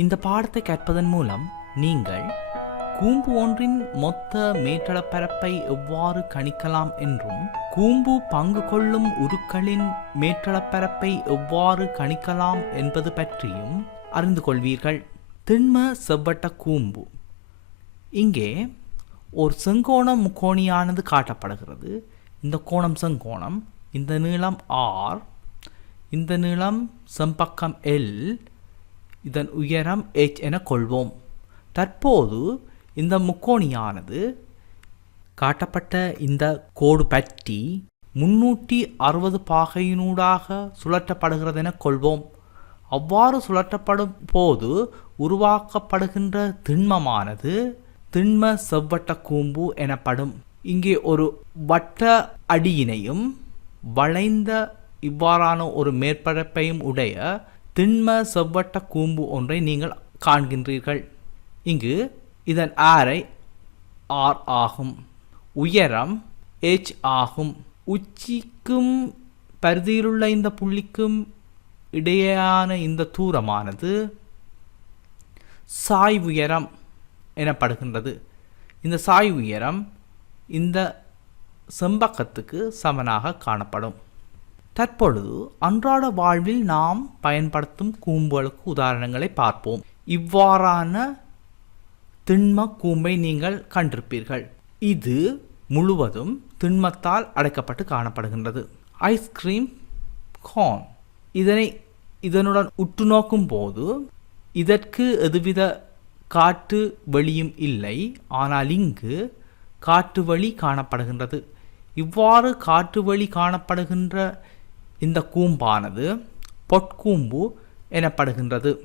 இந்த பாடத்தை கற்பதன் மூலம் நீங்கள் கூம்பு ஒன்றின் மொத்த மேற்றளப்பரப்பை எவ்வாறு கணிக்கலாம் என்றும் கூம்பு பங்கு கொள்ளும் உருக்களின் மேற்றளப்பரப்பை எவ்வாறு கணிக்கலாம் என்பது பற்றியும் அறிந்து கொள்வீர்கள். திண்ம செவ்வட்ட கூம்பு. இங்கே ஒரு செங்கோண முக்கோணியானது காட்டப்படுகிறது. இந்த கோணம் செங்கோணம் இந்த நீளம் ஆர் இந்த நீளம் செம்பக்கம் எல் இதன் உயரம் h என கொள்வோம். தற்போது இந்த முக்கோணியானது காட்டப்பட்ட இந்த கோடு பற்றி முன்னூற்றி அறுபது பாகையினூடாக சுழற்றப்படுகிறது என கொள்வோம். அவ்வாறு சுழற்றப்படும் போது உருவாக்கப்படுகின்ற திண்மமானது திண்ம செவ்வட்ட கூம்பு எனப்படும். இங்கே ஒரு வட்ட அடியினையும் வளைந்த இவ்வாறான ஒரு மேற்பரப்பையும் உடைய திண்ம செவ்வட்ட கூம்பு ஒன்றை நீங்கள் காண்கின்றீர்கள். இங்கு இதன் ஆரை ஆர் ஆகும். உயரம் எச் ஆகும். உச்சிக்கும் பரிதியிலுள்ள இந்த புள்ளிக்கும் இடையேயான இந்த தூரமானது சாய் உயரம் எனப்படுகின்றது. இந்த சாய் உயரம் இந்த செம்பக்கத்துக்கு சமனாக காணப்படும். தற்பொழுது அன்றாட வாழ்வில் நாம் பயன்படுத்தும் கூம்புகளுக்கு உதாரணங்களை பார்ப்போம். இவ்வாறான திண்ம கூம்பை நீங்கள் கண்டிருப்பீர்கள். இது முழுவதும் திண்மத்தால் அடைக்கப்பட்டு காணப்படுகின்றது. ஐஸ்கிரீம் கார்ன் இதனை இதனுடன் உற்று நோக்கும் போது இதற்கு எதுவித காற்று வெளியும் இல்லை. ஆனால் இங்கு காற்று வழி காணப்படுகின்றது. இவ்வாறு காற்று வழி காணப்படுகின்ற இந்த கூம்பானது பொற்கூம்பு எனப்படுகின்றது.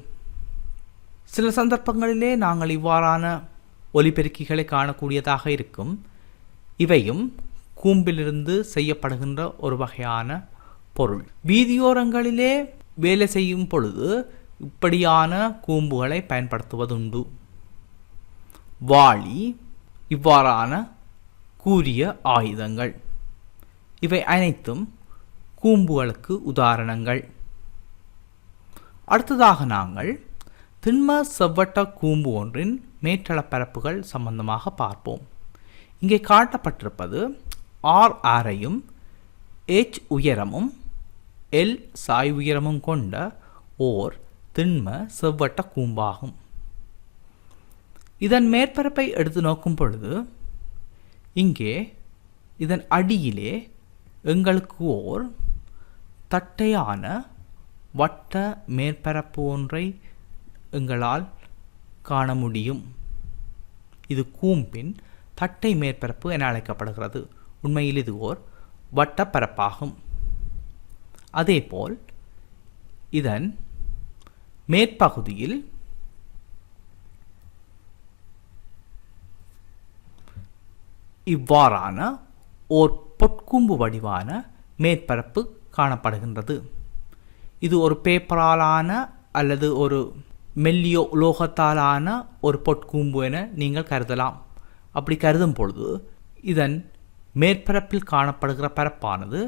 சில சந்தர்ப்பங்களிலே நாங்கள் இவ்வாறான ஒலிபெருக்கிகளை காணக்கூடியதாக இருக்கும். இவையும் கூம்பிலிருந்து செய்யப்படுகின்ற ஒரு வகையான பொருள். வீதியோரங்களிலே வேலை செய்யும் பொழுது இப்படியான கூம்புகளை பயன்படுத்துவதுண்டு. வாளி இவ்வாறான கூரிய ஆயுதங்கள். இவை அனைத்தும் கூம்புகளுக்கு உதாரணங்கள். அடுத்ததாக நாங்கள் திண்ம செவ்வட்ட கூம்பு ஒன்றின் மேற்றளப்பரப்புகள் சம்பந்தமாக பார்ப்போம். இங்கே காட்டப்பட்டிருப்பது ஆர் ஆரையும் h உயரமும் எல் சாய் உயரமும் கொண்ட ஓர் திண்ம செவ்வட்ட கூம்பாகும். இதன் மேற்பரப்பை எடுத்து நோக்கும் பொழுது இங்கே இதன் அடியிலே எங்களுக்கு ஓர் தட்டையான வட்ட மேற்பரப்பு ஒன்றை எங்களால் காண முடியும். இது கூம்பின் தட்டை மேற்பரப்பு என அழைக்கப்படுகிறது. உண்மையில் இது ஓர் வட்டப்பரப்பாகும். அதேபோல் இதன் மேற்பகுதியில் இவ்வாறான ஓர் பொற்கூம்பு வடிவான மேற்பரப்பு காணப்படுகின்றது. இது ஒரு பேப்பராலான அல்லது ஒரு மெல்லிய உலோகத்தாலான ஒரு பொற்கூம்பு என நீங்கள் கருதலாம். அப்படி கருதும் பொழுது இதன் மேற்பரப்பில் காணப்படுகிற பரப்பானது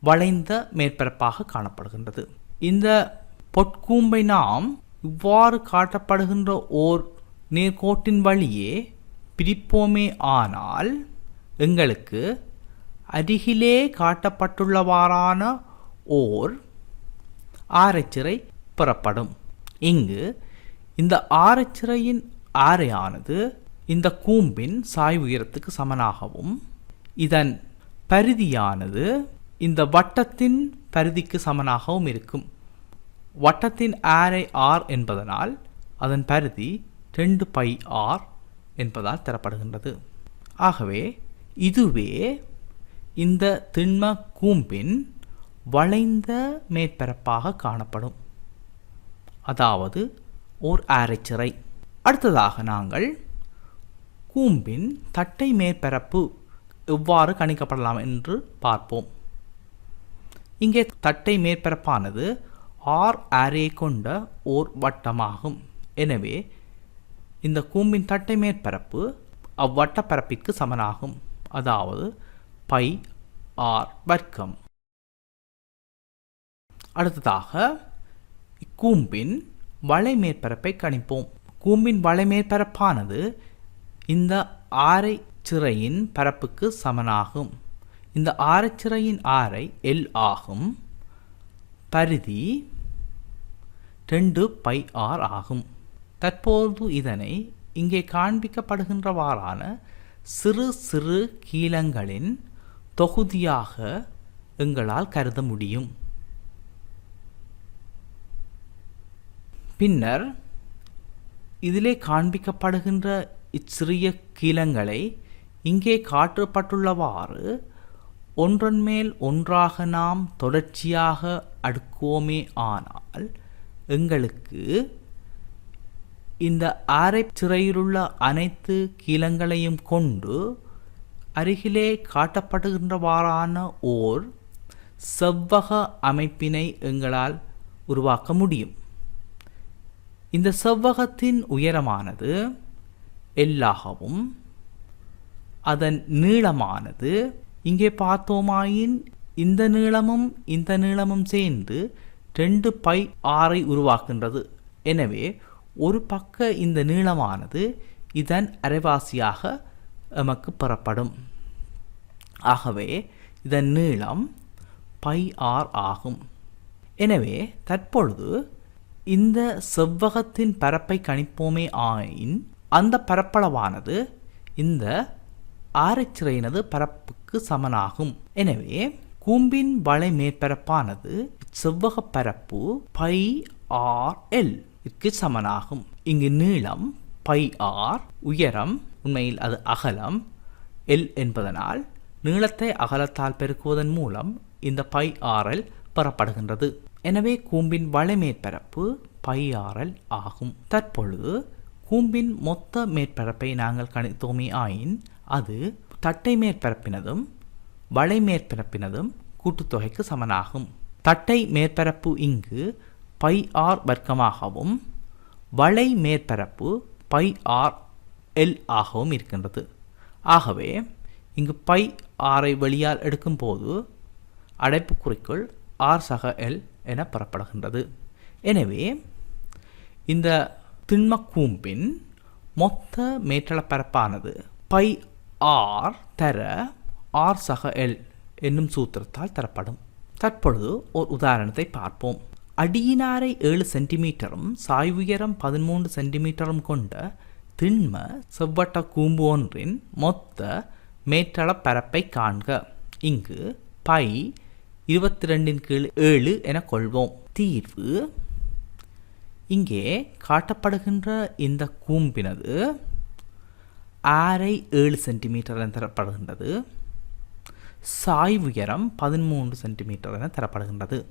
வளைந்த மேற்பரப்பாக காணப்படுகின்றது. இந்த பொற்கூம்பை நாம் இவ்வாறு காட்டப்படுகின்ற ஓர் நேர்கோட்டின் வழியே பிரிப்போமே ஆனால் எங்களுக்கு அருகிலே காட்டப்பட்டுள்ளவாறான ஓர் ஆரைச்சிறை பெறப்படும். இங்கு இந்த ஆரச்சிறையின் ஆரையானது இந்த கூம்பின் சாய் உயரத்துக்கு சமனாகவும் இதன் பரிதியானது இந்த வட்டத்தின் பரிதிக்கு சமனாகவும் இருக்கும். வட்டத்தின் ஆரை ஆர் என்பதனால் அதன் பரிதி ரெண்டு பை ஆர் என்பதால் தரப்படுகின்றது. ஆகவே இதுவே இந்த திண்ம கூம்பின் வளைந்த மேற்பரப்பாக காணப்படும். அதாவது ஓர் ஆரைச்சிறை அடுத்ததாக நாங்கள் கூம்பின் தட்டை மேற்பரப்பு எவ்வாறு கணிக்கப்படலாம் என்று பார்ப்போம். இங்கே தட்டை மேற்பரப்பானது ஆர் ஆரே கொண்ட ஓர் வட்டமாகும். எனவே இந்த கூம்பின் தட்டை மேற்பரப்பு அவ்வட்டப்பரப்பிற்கு சமனாகும். அதாவது பை ஆர் வர்க்கம். அடுத்ததாக இக்கூம்பின் வளை மேற்பரப்பை கணிப்போம். கூம்பின் வளை மேற்பரப்பானது இந்த ஆரை சிறையின் பரப்புக்கு சமனாகும். இந்த ஆரச்சிறையின் ஆரை எல் ஆகும். பரிதி ரெண்டு பை ஆர் ஆகும். தற்போது இதனை இங்கே காண்பிக்கப்படுகின்றவாறான சிறு சிறு கீழங்களின் தொகுதியாக எங்களால் கருத முடியும். பின்னர் இதிலே காண்பிக்கப்படுகின்ற இச்சிறிய கீலங்களை இங்கே காட்டப்பட்டுள்ளவாறு ஒன்றன் மேல் ஒன்றாக நாம் தொடர்ச்சியாக அடுக்குவோமே ஆனால் எங்களுக்கு இந்த ஆரை சிறையிலுள்ள அனைத்து கீலங்களையும் கொண்டு அருகிலே காட்டப்படுகின்றவாறான ஓர் செவ்வக அமைப்பினை எங்களால் உருவாக்க முடியும். இந்த செவ்வகத்தின் உயரமானது எல்லாகவும் அதன் நீளமானது இங்கே பார்த்தோமாயின் இந்த நீளமும் இந்த நீளமும் சேர்ந்து ரெண்டு பை ஆறை உருவாக்குகின்றது. எனவே ஒரு பக்க இந்த நீளமானது இதன் அரைவாசியாக எமக்கு பெறப்படும். ஆகவே இதன் நீளம் பை ஆர் ஆகும். எனவே தற்பொழுது இந்த செவ்வகத்தின் பரப்பை கணிப்போமே ஆயின் அந்த பரப்பளவானது இந்த ஆரைச்சிறையினது பரப்புக்கு சமனாகும். எனவே கூம்பின் வளை மேற்பரப்பானது செவ்வக பரப்பு பை ஆர் எல் இற்கு சமனாகும். இங்கு நீளம் பை ஆர் உயரம் உண்மையில் அது அகலம் எல் என்பதனால் நீளத்தை அகலத்தால் பெருக்குவதன் மூலம் இந்த பை ஆர்எல் பெறப்படுகின்றது. எனவே கூம்பின் வளை மேற்பரப்பு பை ஆர்எல் ஆகும். தற்பொழுது கூம்பின் மொத்த மேற்பரப்பை நாங்கள் கணித்தோமே ஆயின் அது தட்டை மேற்பரப்பினதும் வளை மேற்பரப்பினதும் கூட்டுத்தொகைக்கு சமனாகும். தட்டை மேற்பரப்பு இங்கு பை ஆர் வர்க்கமாகவும் வளை மேற்பரப்பு பை ஆர் எல் ஆகவும் இருக்கின்றது. ஆகவே இங்கு பை ஆரை வெளியால் எடுக்கும்போது அடைப்புக்குறிக்குள் ஆர் சக எல் என பெறப்படுகின்றது. எனவே இந்த திண்மக்கூம்பின் மொத்த மேற்றள பரப்பானது பை ஆர் தர ஆர் சக எல் என்னும் சூத்திரத்தால் தரப்படும். தற்பொழுது ஒரு உதாரணத்தை பார்ப்போம். அடியினாரை ஏழு சென்டிமீட்டரும் சாய்வுயரம் பதிமூன்று சென்டிமீட்டரும் கொண்ட திண்ம செவ்வட்ட கூம்பு ஒன்றின் மொத்த மேற்றள பரப்பை காண்க. இங்கு பை இருபத்தி ரெண்டின் கீழ் ஏழு என கொள்வோம். தீர்வு. இங்கே காட்டப்படுகின்ற இந்த கூம்பினது ஆரை ஏழு சென்டிமீட்டர் என தரப்படுகின்றது. சாய்வுயரம் பதிமூன்று சென்டிமீட்டர் என தரப்படுகின்றது.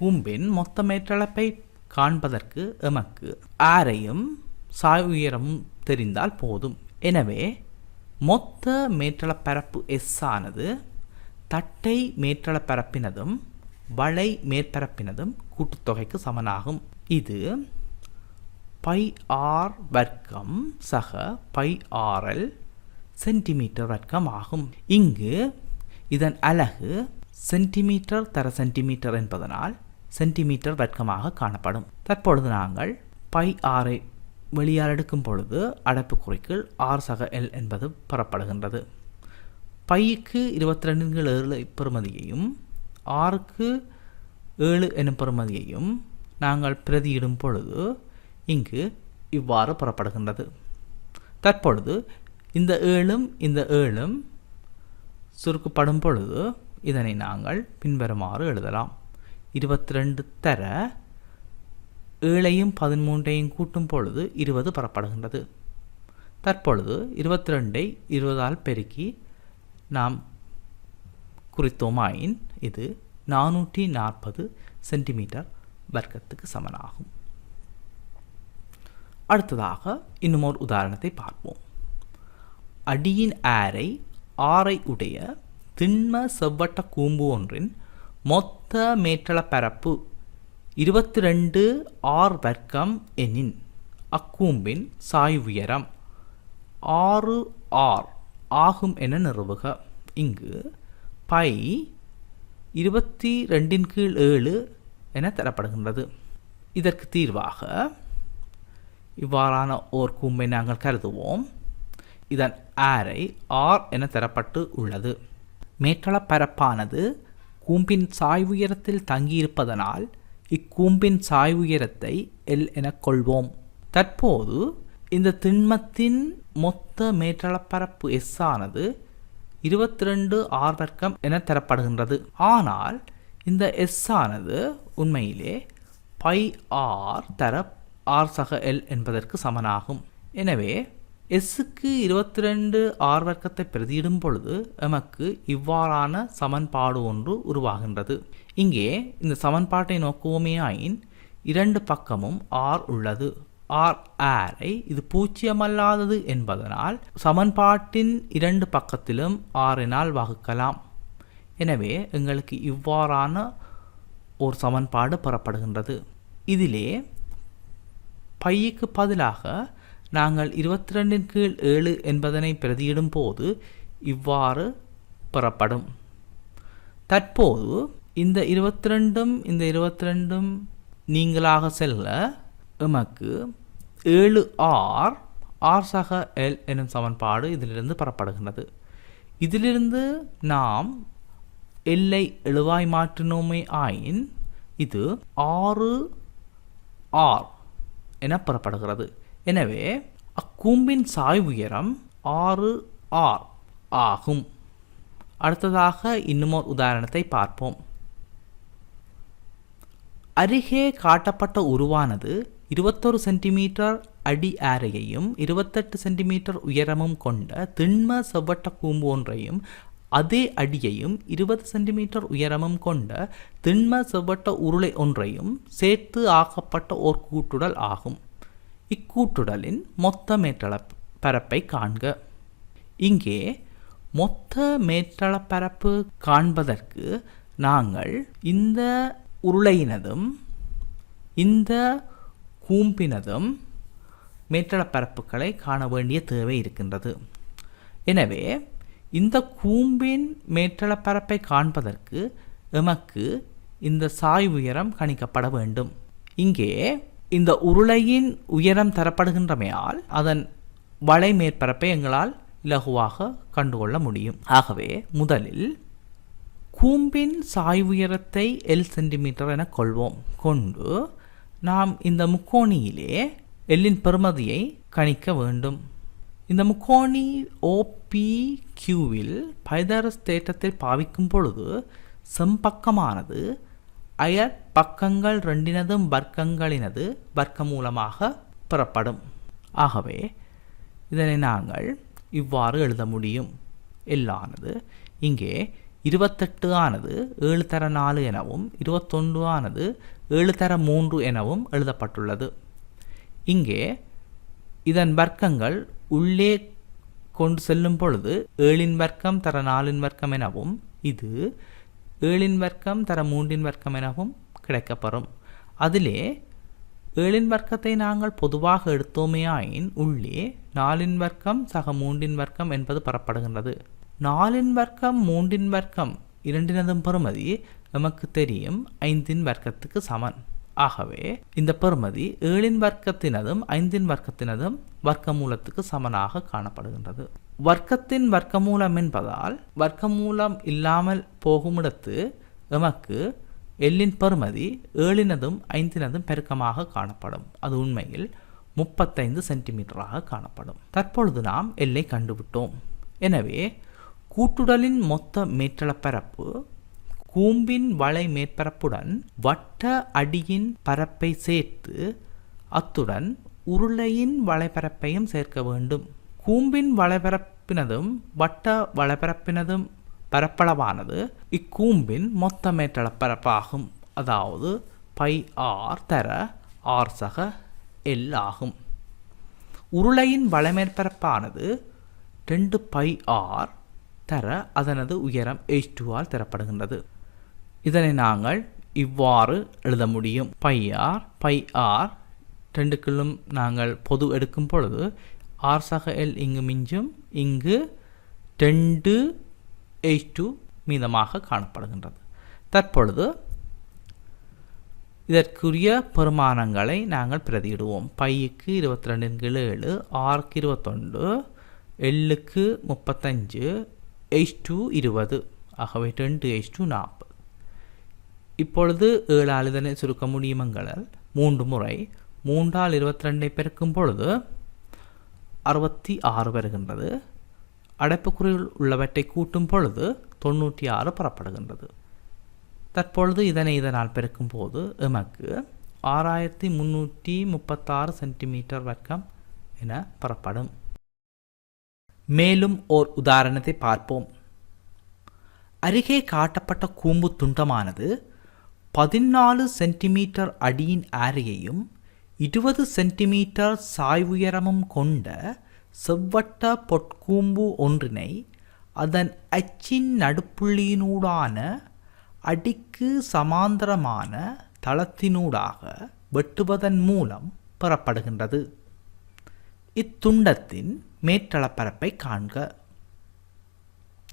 கூம்பின் மொத்த மேற்றளப்பை காண்பதற்கு எமக்கு ஆரையும் சாய் உயரமும் தெரிந்தால் போதும். எனவே மொத்த மேற்றள பரப்பு எஸ் ஆனது தட்டை மேற்றள பரப்பினதும் வளை மேற்பரப்பினதும் கூட்டுத்தொகைக்கு சமனாகும். இது பை ஆர் வர்க்கம் சக பை ஆர்எல் சென்டிமீட்டர் வர்க்கம் ஆகும். இங்கு இதன் அலகு சென்டிமீட்டர் தர சென்டிமீட்டர் என்பதனால் சென்டிமீட்டர் வர்க்கமாக காணப்படும். தற்பொழுது நாங்கள் பை ஆரை வெளியால் எடுக்கும் பொழுது அடைப்புக்குறிக்குள் ஆர் சக எல் என்பது பெறப்படுகின்றது. பைக்கு இருபத்தி ரெண்டு ஏழு பெறுமதியையும் ஆறுக்கு ஏழு எனும் பெறுமதியையும் நாங்கள் பிரதியிடும் பொழுது இங்கு இவ்வாறு பெறப்படுகின்றது. தற்பொழுது இந்த ஏழும் இந்த ஏழும் சுருக்கப்படும் பொழுது இதனை நாங்கள் பின்வருமாறு எழுதலாம். இருபத்தி ரெண்டு தர ஏழையும் பதிமூன்றையும் கூட்டும் பொழுது இருபது பெறப்படுகின்றது. தற்பொழுது இருபத்தி ரெண்டை இருபதால் பெருக்கி நாம் குறித்தோமாயின் இது நானூற்றி நாற்பது சென்டிமீட்டர் வர்க்கத்துக்கு சமனாகும். அடுத்ததாக இன்னும் ஒரு உதாரணத்தை பார்ப்போம். அடியின் ஆரை ஆரை உடைய திண்ம செவ்வட்ட கூம்பு ஒன்றின் மொத்த மேற்றள பரப்பு இருபத்தி ரெண்டு ஆர் வர்க்கம் எனின் அக்கூம்பின் சாய்வுயரம் ஆறு ஆர் ஆகும் என நிறுவுக. இங்கு பை இருபத்தி ரெண்டின் கீழ் ஏழு என தரப்படுகின்றது. இதற்கு தீர்வாக இவ்வாறான ஓர் கூம்பை நாங்கள் கருதுவோம். இதன் ஆரை ஆர் என தரப்பட்டு உள்ளது. மேற்றளப் பரப்பானது கூம்பின் சாய்வுயரத்தில் தங்கியிருப்பதனால் இக்கூம்பின் சாய்வுயரத்தை எல் எனக் கொள்வோம். தற்போது இந்த திண்மத்தின் மொத்த மேற்றளப்பரப்பு எஸ் ஆனது இருபத்தி ரெண்டு ஆர் வர்க்கம் என தரப்படுகின்றது. ஆனால் இந்த எஸ் ஆனது உண்மையிலே பை ஆர் தர ஆர் சக எல் என்பதற்கு சமனாகும். எனவே எஸ்ஸுக்கு இருபத்தி ரெண்டு ஆர் வர்க்கத்தை பிரதியிடும் பொழுது எமக்கு இவ்வாறான சமன்பாடு ஒன்று உருவாகின்றது. இங்கே இந்த சமன்பாட்டை நோக்குவோமேயாயின் இரண்டு பக்கமும் ஆர் உள்ளது. ஆர் ஆரை இது பூச்சியமல்லாதது என்பதனால் சமன்பாட்டின் இரண்டு பக்கத்திலும் ஆறினால் வகுக்கலாம். எனவே எங்களுக்கு இவ்வாறான ஒரு சமன்பாடு பெறப்படுகின்றது. இதிலே பையுக்கு பதிலாக நாங்கள் இருபத்தி ரெண்டின் கீழ் ஏழு என்பதனை பிரதியிடும் போது இவ்வாறு பெறப்படும். தற்போது இந்த இருபத்தி ரெண்டும் இந்த இருபத்தி ரெண்டும் நீங்களாக செல்ல எமக்கு ஏழு ஆர் ஆர் சக எல் எனும் சமன்பாடு இதிலிருந்து பெறப்படுகின்றது. இதிலிருந்து நாம் எல்லை எழுவாய் மாற்றினோமே ஆயின் இது ஆறு ஆர் என பெறப்படுகிறது. எனவே அக்கூம்பின் சாய் உயரம் ஆறு ஆர் ஆகும். அடுத்ததாக இன்னுமோர் உதாரணத்தை பார்ப்போம். அருகே காட்டப்பட்ட உருவானது இருபத்தொரு சென்டிமீட்டர் அடி ஆரையையும் இருபத்தெட்டு சென்டிமீட்டர் உயரமும் கொண்ட திண்ம செவ்வட்ட கூம்பு ஒன்றையும் அதே அடியையும் இருபது சென்டிமீட்டர் உயரமும் கொண்ட திண்ம செவ்வட்ட உருளை ஒன்றையும் சேர்த்து ஆக்கப்பட்ட ஓர் கூட்டுடல் ஆகும். இக்கூட்டுடலின் மொத்த மேற்றள பரப்பை காண்க. இங்கே மொத்த மேற்றள பரப்பு காண்பதற்கு நாங்கள் இந்த உருளையினதும் இந்த கூம்பினதும் மேற்றளப்பரப்புகளை காண வேண்டிய தேவை இருக்கின்றது. எனவே இந்த கூம்பின் மேற்றளப்பரப்பை காண்பதற்கு எமக்கு இந்த சாய் உயரம் கணிக்கப்பட வேண்டும். இங்கே இந்த உருளையின் உயரம் தரப்படுகின்றமையால் அதன் வளை மேற்பரப்பை எங்களால் இலகுவாக கண்டுகொள்ள முடியும். ஆகவே முதலில் கூம்பின் சாய்வுயரத்தை எல் சென்டிமீட்டர் என கொள்வோம். கொண்டு நாம் இந்த முக்கோணியிலே எல்லின் பெறுமதியை கணிக்க வேண்டும். இந்த முக்கோணி ஓபி கியூவில் பைதாரஸ் தேற்றத்தில் பாவிக்கும் பொழுது செம்பக்கமானது அயற் பக்கங்கள் ரெண்டினதும் வர்க்கங்களினது வர்க்க மூலமாக பெறப்படும். ஆகவே இதனை நாங்கள் இவ்வாறு எழுத முடியும். எல்லானது இங்கே இருபத்தெட்டு ஆனது ஏழு தர நாலு எனவும் இருபத்தொன்று ஆனது ஏழு தர மூன்று எனவும் எழுதப்பட்டுள்ளது. இங்கே இதன் வர்க்கங்கள் உள்ளே கொண்டு செல்லும் பொழுது ஏழின் வர்க்கம் தர நாலின் வர்க்கம் எனவும் இது ஏழின் வர்க்கம் தர மூன்றின் வர்க்கம் எனவும் கிடைக்கப்பெறும். அதிலே ஏழின் வர்க்கத்தை நாங்கள் பொதுவாக எடுத்தோமேயாயின் உள்ளே நாலின் வர்க்கம் சக மூன்றின் வர்க்கம் என்பது பெறப்படுகின்றது. நாலின் வர்க்கம் மூன்றின் வர்க்கம் இரண்டினதும் பெறுமதி நமக்கு தெரியும். ஐந்தின் வர்க்கத்துக்கு சமன். ஆகவே இந்த பெறுமதி ஏழின் வர்க்கத்தினதும் ஐந்தின் வர்க்கத்தினதும் வர்க்கமூலத்துக்கு சமனாக காணப்படுகின்றது. வர்க்கத்தின் வர்க்கமூலம் என்பதால் வர்க்கமூலம் இல்லாமல் போகுமிடத்து எமக்கு எல்லின் பெறுமதி ஏழினதும் ஐந்தினதும் பெருக்கமாக காணப்படும். அது உண்மையில் முப்பத்தைந்து சென்டிமீட்டராக காணப்படும். தற்பொழுது நாம் எல்லை கண்டுவிட்டோம். எனவே கூட்டுடலின் மொத்த மேற்றளப்பரப்பு கூம்பின் வளை மேற்பரப்புடன் வட்ட அடியின் பரப்பை சேர்த்து அத்துடன் உருளையின் வளைபரப்பையும் சேர்க்க வேண்டும். கூம்பின் வளைபரப்பினதும் வட்ட வளைபரப்பினதும் பரப்பளவானது இக்கூம்பின் மொத்த மேற்றளப்பரப்பாகும். அதாவது பை ஆர் தர ஆர் சக எல் ஆகும். உருளையின் வளமேற்பரப்பானது ரெண்டு பை ஆர் தர அதனது உயரம் எச் டூவால் தரப்படுகின்றது. இதனை நாங்கள் இவ்வாறு எழுத முடியும். பை ஆர் பை ஆர் ரெண்டுக்குள்ளும் நாங்கள் பொது எடுக்கும் பொழுது ஆர் சக எல் இங்கு மிஞ்சும் இங்கு ரெண்டு எச் டூ மீதமாக காணப்படுகின்றது. தற்பொழுது இதற்குரிய பெருமானங்களை நாங்கள் பிரதியிடுவோம். பைக்கு இருபத்தி ரெண்டின் கீழ் ஏழு ஆறுக்கு இருபத்தொன்று எல்லுக்கு முப்பத்தஞ்சு எச் டூ இருபது. ஆகவே ரெண்டு எச் டூ நாற்பது. இப்பொழுது ஏழால் இதனை சுருக்க முடியுமங்களால் மூன்று முறை. மூன்றால் இருபத்தி ரெண்டை பெருக்கும் பொழுது அறுபத்தி ஆறு வருகின்றது அடைப்புக்குறியில் உள்ளவற்றை கூட்டும் பொழுது தொண்ணூற்றி ஆறு புறப்படுகின்றது. தற்பொழுது இதனை இதனால் பெருக்கும் போது எமக்கு ஆறாயிரத்தி முந்நூற்றி முப்பத்தாறு சென்டிமீட்டர் வர்க்கம் என புறப்படும். மேலும் ஓர் உதாரணத்தை பார்ப்போம். அருகே காட்டப்பட்ட கூம்பு துண்டமானது பதினாலு சென்டிமீட்டர் அடியின் ஆரையையும் இருபது சென்டிமீட்டர் சாய்வுயரமும் கொண்ட செவ்வட்ட பொற்கூம்பு ஒன்றினை அதன் அச்சின் நடுப்புள்ளியினூடான அடிக்கு சமாந்தரமான தளத்தினூடாக வெட்டுவதன் மூலம் பெறப்படுகின்றது. இத்துண்டத்தின் மேற்றளப்பரப்பை காண்க.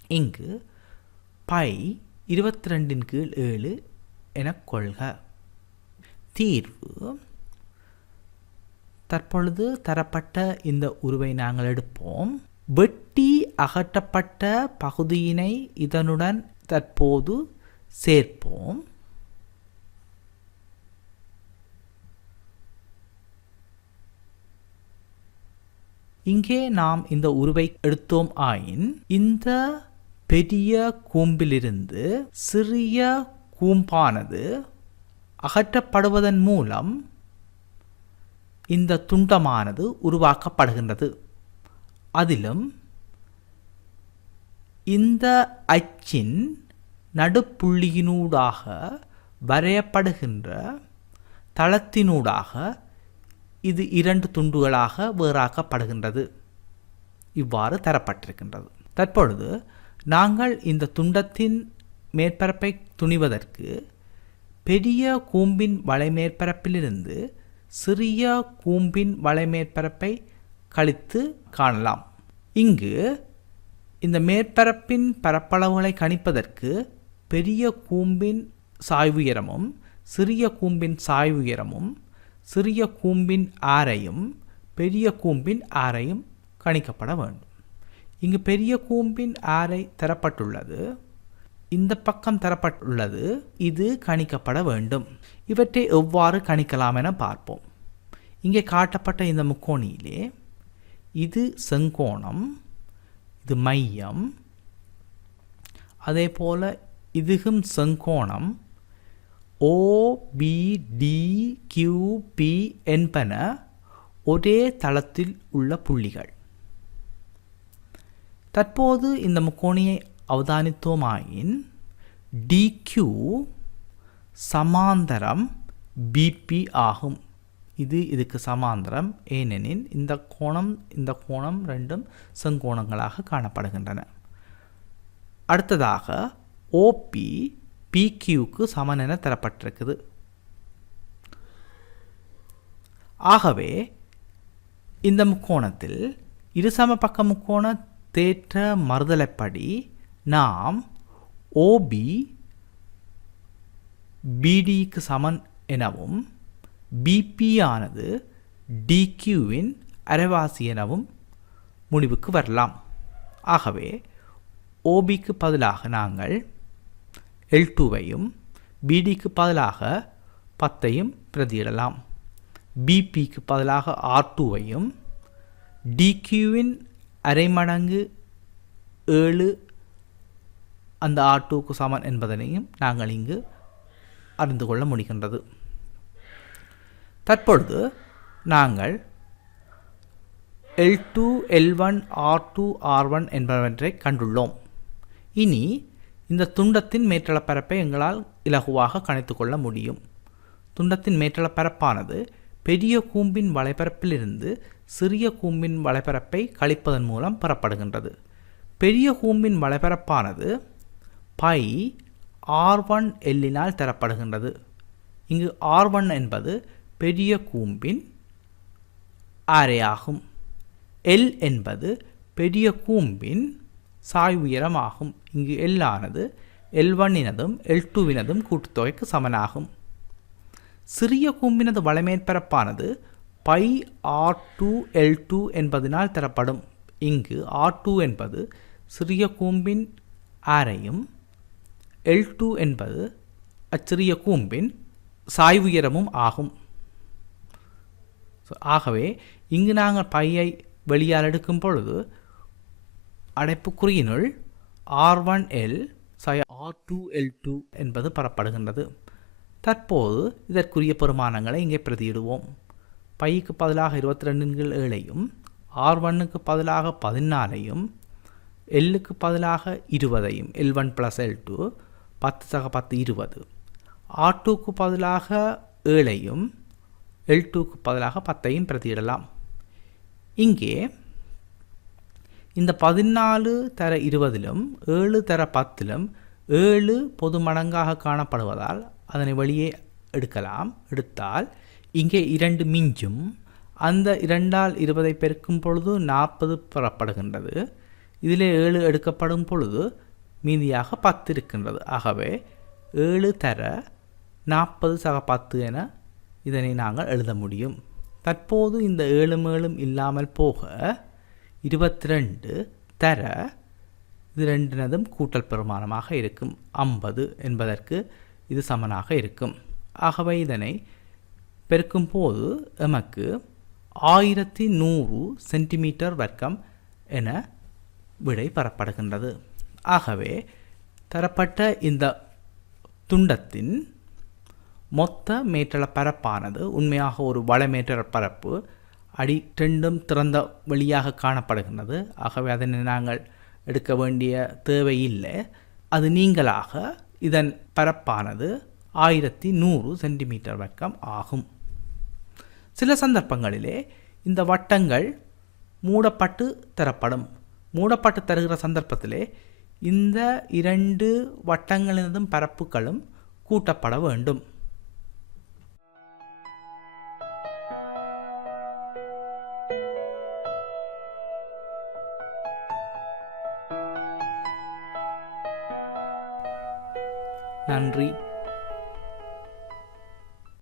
இங்கு பை இருபத்தி ரெண்டின் கீழ் ஏழு எனக் கொள்க. தீர்வு. தற்பொழுது தரப்பட்ட இந்த உருவை நாங்கள் எடுப்போம். வெட்டி அகற்றப்பட்ட பகுதியினை இதனுடன் தற்போது சேர்ப்போம். இங்கே நாம் இந்த உருவை எடுத்தோம் ஆயின் இந்த பெரிய கூம்பிலிருந்து சிறிய கூம்பானது அகற்றப்படுவதன் மூலம் இந்த துண்டமானது உருவாக்கப்படுகின்றது. அதிலும் இந்த அச்சின் நடுப்புள்ளியினூடாக வரையப்படுகின்ற தளத்தினூடாக இது இரண்டு துண்டுகளாக வேறாக்கப்படுகின்றது. இவ்வாறு தரப்பட்டிருக்கின்றது. தற்பொழுது நாங்கள் இந்த துண்டத்தின் மேற்பரப்பை துணிவதற்கு பெரிய கூம்பின் வலைமேற்பரப்பிலிருந்து சிறிய கூம்பின் வலைமேற்பரப்பை கழித்து காணலாம். இங்கு இந்த மேற்பரப்பின் பரப்பளவுகளை கணிப்பதற்கு பெரிய கூம்பின் சாய்வுயரமும் சிறிய கூம்பின் சாய்வுயரமும் சிறிய கூம்பின் ஆரையும் பெரிய கூம்பின் ஆரையும் கணிக்கப்பட வேண்டும். இங்கு பெரிய கூம்பின் ஆரை தரப்பட்டுள்ளது. இந்த பக்கம் தரப்பட்டுள்ளது. இது கணிக்கப்பட வேண்டும். இவற்றை எவ்வாறு கணிக்கலாம் என பார்ப்போம். இங்கே காட்டப்பட்ட இந்த முக்கோணியிலே இது செங்கோணம் இது மையம் அதே போல இதுகும் செங்கோணம் ஓபிடிக்யூபி என்பன ஒரே தளத்தில் உள்ள புள்ளிகள். தற்போது இந்த முக்கோணியை அவதானித்தோமாயின் டிக்யூ சமாந்தரம் பிபி ஆகும். இது இதுக்கு சமாந்தரம் ஏனெனில் இந்த கோணம் இந்த கோணம் ரெண்டும் செங்கோணங்களாக காணப்படுகின்றன. அடுத்ததாக ஓபி பிக்யூக்கு சமன் என தரப்பட்டிருக்குது. ஆகவே இந்த முக்கோணத்தில் இருசம பக்க முக்கோண தேற்ற மறுதலைப்படி நாம் ஓபி பிடிக்கு சமன் எனவும் பிபி ஆனது டிக்யூவின் அரைவாசி எனவும் முடிவுக்கு வரலாம். ஆகவே ஓபிக்கு பதிலாக நாங்கள் எல் டூவையும் பிடிக்கு பதிலாக பத்தையும் பிரதியிடலாம். பிபிக்கு பதிலாக ஆர் டூவையும் டிக்யூவின் அரை மடங்கு ஏழு அந்த ஆர் டூக்கு சமன் என்பதனையும் நாங்கள் இங்கு அறிந்து கொள்ள முடிகின்றது. தற்பொழுது நாங்கள் L two L one R two R one என்பவற்றை கண்டுள்ளோம். இனி இந்த துண்டத்தின் மேற்றளப்பரப்பை எங்களால் இலகுவாக கணித்து கொள்ள முடியும். துண்டத்தின் மேற்றளப்பரப்பானது பெரிய கூம்பின் வலைப்பரப்பிலிருந்து சிறிய கூம்பின் வலைப்பரப்பை கழிப்பதன் மூலம் பெறப்படுகின்றது. பெரிய கூம்பின் வலைப்பரப்பானது பை ஆர் ஒன் எல்லினால் தரப்படுகின்றது. இங்கு ஆர் ஒன் என்பது பெரிய கூம்பின் ஆரையாகும் எல் என்பது பெரிய கூம்பின் சாய் உயரமாகும் இங்கு எல்லானது ஆனது எல் ஒன்னினதும் எல் டூவினதும் கூட்டுத்தொகைக்கு சமனாகும். சிறிய கூம்பினது வளமேற்பரப்பானது pi R two L two என்பதனால் தரப்படும். இங்கு ஆர் டூ என்பது சிறிய கூம்பின் ஆரையும் எல் டூ என்பது அச்சிறிய கூம்பின் சாய்வுயரமும் ஆகும். ஆகவே இங்கு நாங்கள் பையை வெளியால் எடுக்கும் பொழுது அடைப்புக்குறியினுள் ஆர் ஒன் எல் சாய ஆர் டூ எல் டூ என்பது பெறப்படுகின்றது தற்போது இதற்குரிய பெருமானங்களை இங்கே பிரதியிடுவோம். பைக்கு பதிலாக இருபத்தி ரெண்டு ஏழையும் ஆர் ஒன்னுக்கு பதிலாக பதினாலையும் எல்லுக்கு பதிலாக இருபதையும் L one plus L two பத்து சக பத்து இருபது. ஆர் டூக்கு பதிலாக ஏழையும் எல் டூக்கு பதிலாக பத்தையும் பிரதியிடலாம். இங்கே இந்த பதினாலு தர இருபதிலும் ஏழு தர பத்திலும் ஏழு பொது மடங்காக காணப்படுவதால் அதனை வெளியே எடுக்கலாம். எடுத்தால் இங்கே இரண்டு மிஞ்சும். அந்த இரண்டால் இருபதை பெருக்கும் பொழுது நாற்பது பெறப்படுகின்றது. இதிலே ஏழு எடுக்கப்படும் பொழுது மீதியாக பத்து இருக்கின்றது. ஆகவே ஏழு தர நாற்பது சக பத்து என இதனை நாங்கள் எழுத முடியும். தற்போது இந்த ஏழு மேலும் இல்லாமல் போக இருபத்தி ரெண்டு தர இது ரெண்டினதும் கூட்டல் பெருமானமாக இருக்கும். ஐம்பது என்பதற்கு இது சமனாக இருக்கும். ஆகவே இதனை பெருக்கும் போது எமக்கு ஆயிரத்தி நூறு சென்டிமீட்டர் வர்க்கம் என விடை பெறப்படுகின்றது. ஆகவே தரப்பட்ட இந்த துண்டத்தின் மொத்த மேற்றள பரப்பானது உண்மையாக ஒரு வளமேற்றள பரப்பு அடி ரெண்டும் திறந்த வழியாக காணப்படுகின்றது. ஆகவே அதனை நாங்கள் எடுக்க வேண்டிய தேவையில்லை. அது நீங்களாக இதன் பரப்பானது ஆயிரத்தி நூறு சென்டிமீட்டர் வர்க்கம் ஆகும். சில சந்தர்ப்பங்களிலே இந்த வட்டங்கள் மூடப்பட்டு தரப்படும். மூடப்பட்டு தருகிற சந்தர்ப்பத்திலே இந்த இரண்டு வட்டங்களினதும் பரப்புகளும் கூட்டப்பட வேண்டும்.